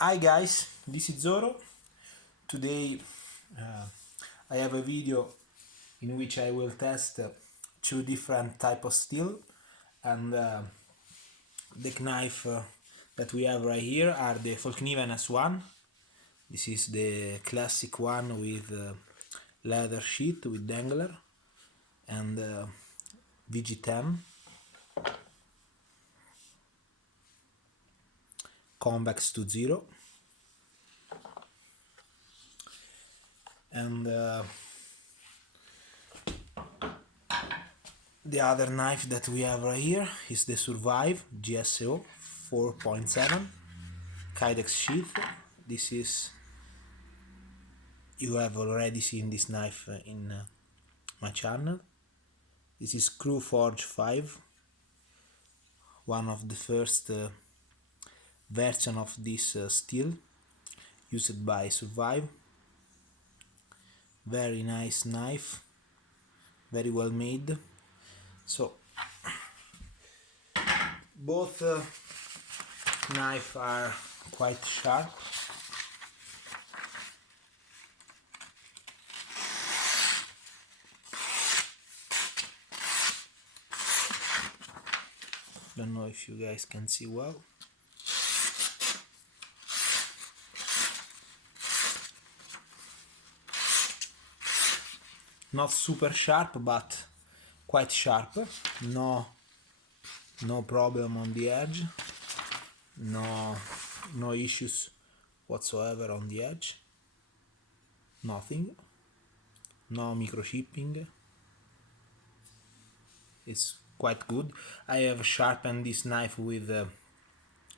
Hi guys, this is Zoro. Today uh, I have a video in which I will test two different type of steel, and the knife that we have right here are the fallkniven S1. This is the classic one with leather sheath with dangler, and VG10 convex to 0, and the other knife that we have right here is the Survive GSO 4.7 Kydex sheath. This is, you have already seen this knife in my channel. This is Crew Forge 5, one of the first version of this steel used by Survive. Very nice knife, very well made. So both knife are quite sharp. Don't know if you guys can see well. Not super sharp, but quite sharp. No problem on the edge. No issues whatsoever on the edge. Nothing. No microchipping. It's quite good. I have sharpened this knife with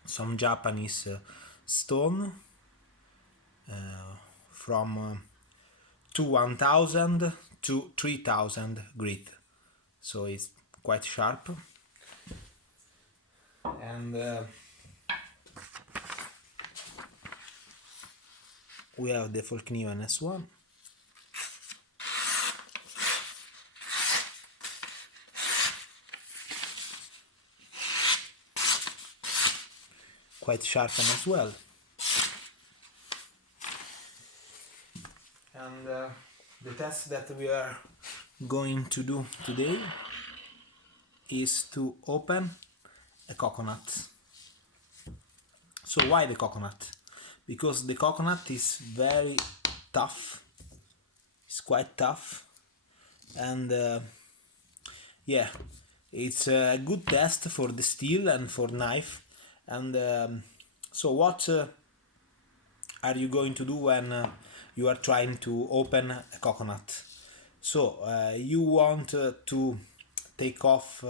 some Japanese stone from 1000 to 3000 grit, so it's quite sharp. And we have the fallkniven S1. Quite sharpened as well. And the test that we are going to do today is to open a coconut. So why the coconut? Because the coconut is very tough. It's quite tough, and yeah, it's a good test for the steel and for knife. And so what are you going to do when you are trying to open a coconut? So you want to take off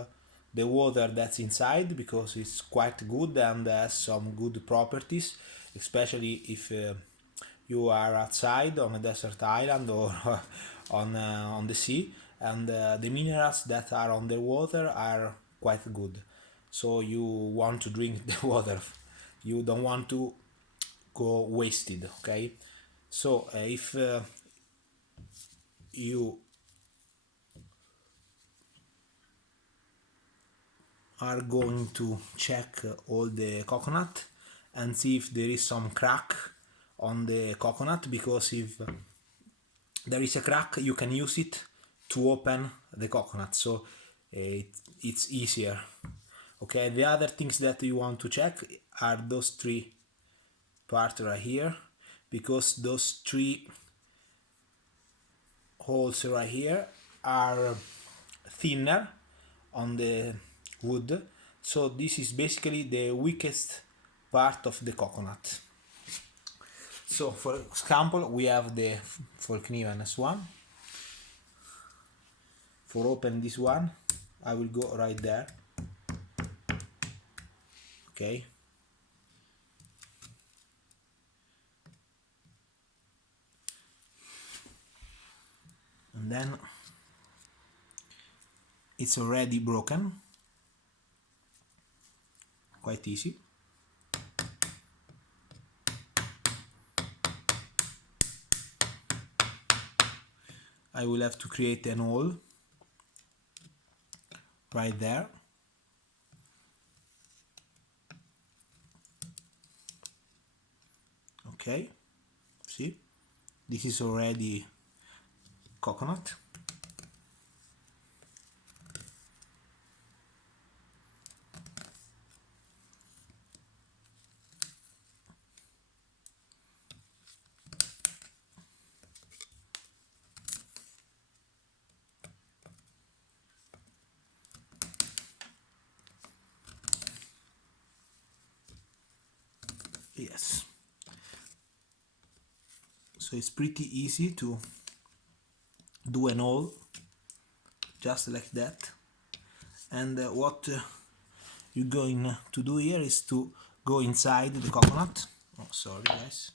the water that's inside, because it's quite good and has some good properties, especially if you are outside on a desert island or on the sea, and the minerals that are on the water are quite good. So you want to drink the water. You don't want to go wasted, okay? So if you are going to check all the coconut and see if there is some crack on the coconut, because if there is a crack you can use it to open the coconut, so it's easier. Okay, the other things that you want to check are those three parts right here, because those three holes right here are thinner on the wood, so this is basically the weakest part of the coconut. So for example, we have the fallkniven S1. For open this one, I will go right there. Okay. And then it's already broken. Quite easy. I will have to create an hole right there. Okay, see, this is already coconut. Yes, so it's pretty easy to do an hole just like that. And what you're going to do here is to go inside the coconut. Oh, sorry guys.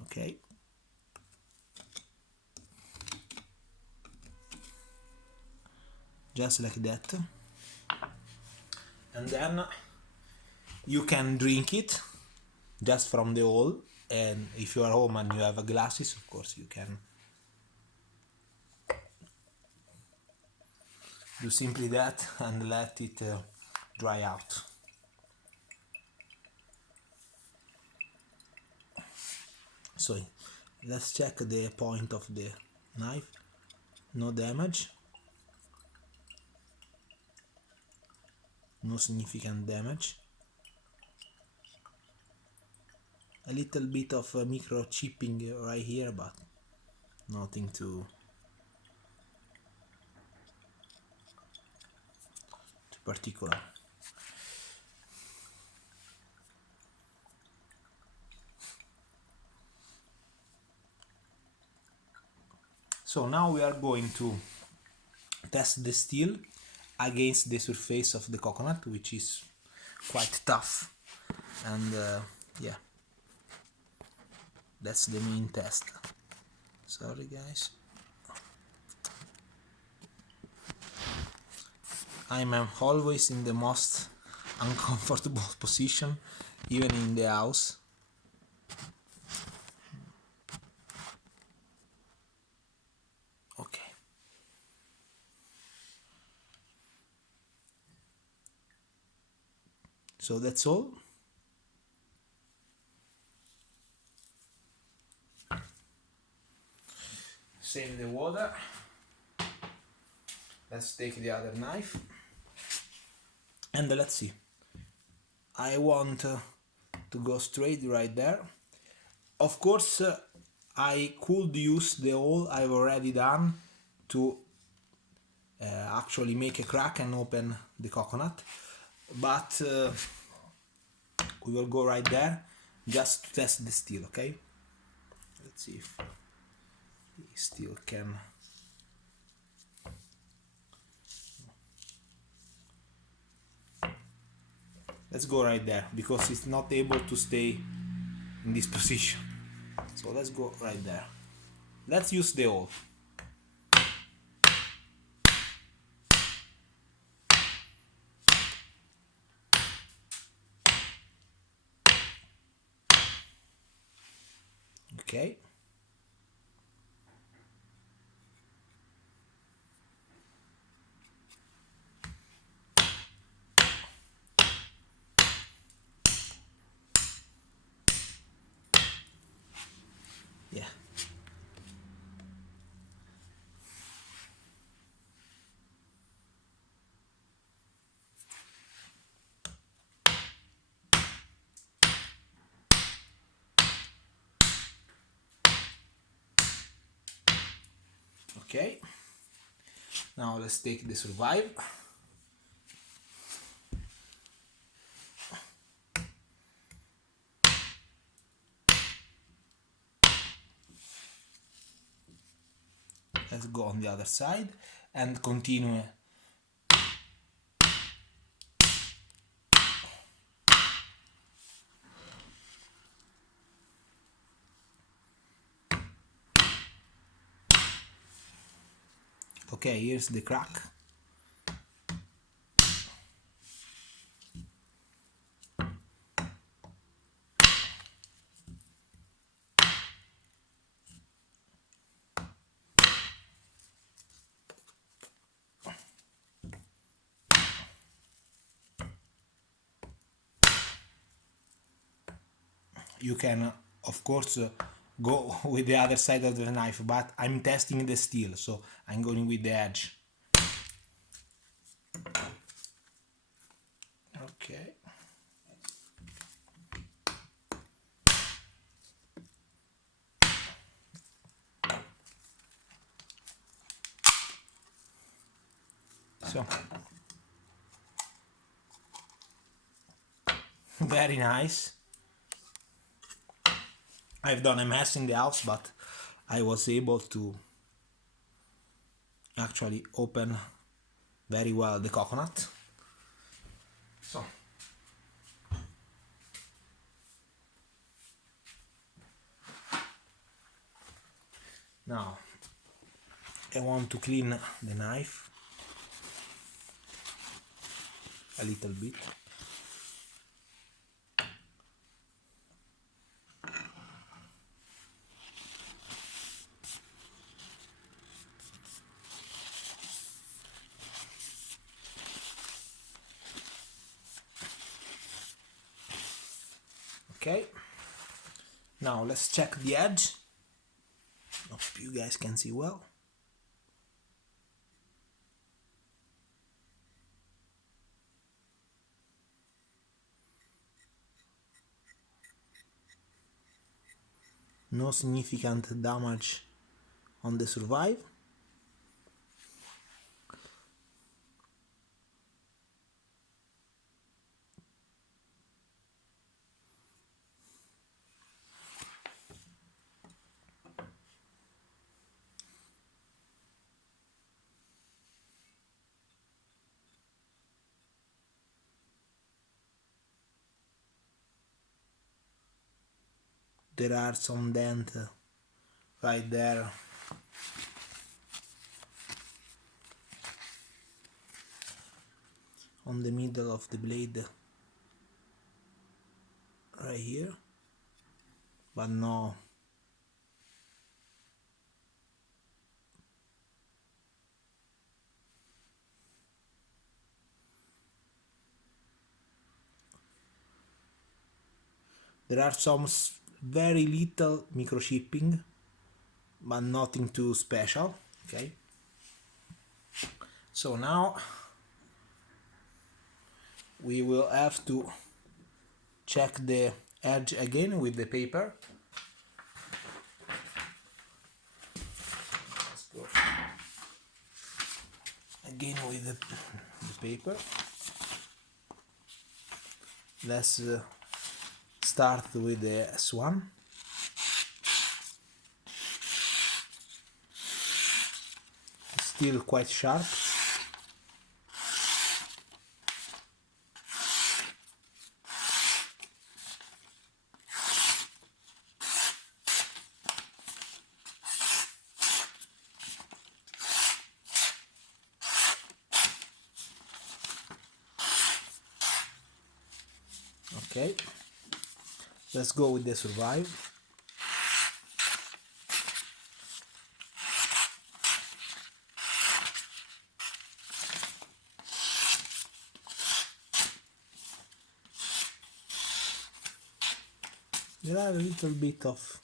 Okay, just like that, and then you can drink it just from the hole. And if you are home and you have glasses, of course you can do simply that and let it dry out. So let's check the point of the knife. No damage, no significant damage. A little bit of micro chipping right here, but nothing too particular. So now we are going to test the steel against the surface of the coconut, which is quite tough. And yeah, that's the main test. Sorry guys, I'm always in the most uncomfortable position, even in the house. Okay, so that's all. Save the water. Let's take the other knife and let's see. I want to go straight right there. Of course, I could use the hole I've already done to actually make a crack and open the coconut, but we will go right there just to test the steel. Okay, let's see if the steel can. Let's go right there because it's not able to stay in this position. So let's go right there. Let's use the hole. Okay. Yeah. Okay. Now let's take the survive. Let's go on the other side and continue. Okay, here's the crack. you can of course go with the other side of the knife, but I'm testing the steel, so I'm going with the edge. Okay. So very nice. I've done a mess in the house, but I was able to actually open very well the coconut. So now I want to clean the knife a little bit. Okay, now let's check the edge. Hope you guys can see well. No significant damage on the survive. There are some dents right there. On the middle of the blade, right here, but no. There are some very little microchipping, but nothing too special. Okay. So now we will have to check the edge again with the paper. Let's go again with the paper. Let's start with the S1. Still quite sharp. Okay, let's go with the survive. There are a little bit of,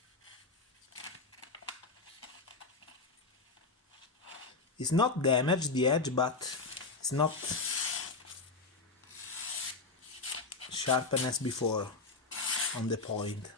it's not damaged the edge, but it's not sharpened as before on the point.